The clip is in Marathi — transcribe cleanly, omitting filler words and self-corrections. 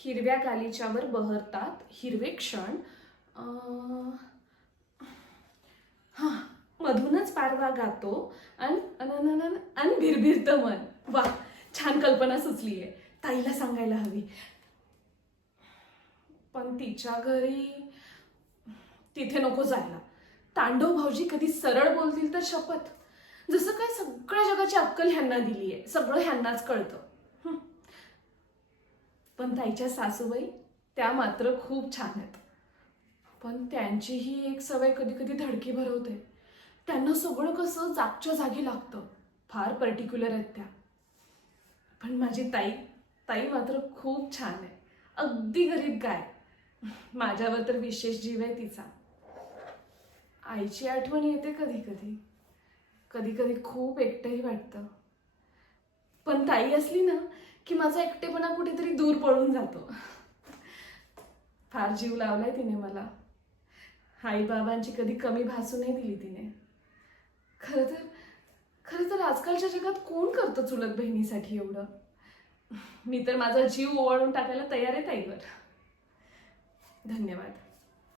हिरव्या गालिच्यावर बहरतात हिरवे क्षण. हा, मधूनच पारवा गातो आणि भिरभिरतं मन. वा, छान कल्पना सुचलीये. ताईला सांगायला हवी. पण तिच्या घरी तिथे नको जायला. तांडव भाऊजी कधी सरळ बोलतील तर शपथ. जसं काय सगळ्या जगाची अक्कल ह्यांना दिलीये, सगळं ह्यांनाच कळतं. पण ताईच्या सासूबाई त्या मात्र खूप छान आहेत. पण त्यांचीही एक सवय कधी कधी धडकी भरवते. त्यांना सगळं कसं जागच्या जागी लागतं. फार पर्टिक्युलर आहेत त्या. पण माझी ताई ताई मात्र खूप छान आहे. अगदी गरीब गाय. माझ्यावर तर विशेष जीव आहे तिचा. आईची आठवण येते कधी कधी. कधी कधी खूप एकटंही वाटतं. पण ताई असली ना की माझा एकटेपणा कुठेतरी दूर पळून जातो. फार जीव लावलाय तिने मला. आई बाबांची कधी कमी भासू नाही दिली तिने. खरं तर आजकालच्या जगात कोण करतं चुलत बहिणीसाठी एवढं. मी तर माझा जीव ओवाळून टाकायला तयार आहे ताईवर. धन्यवाद.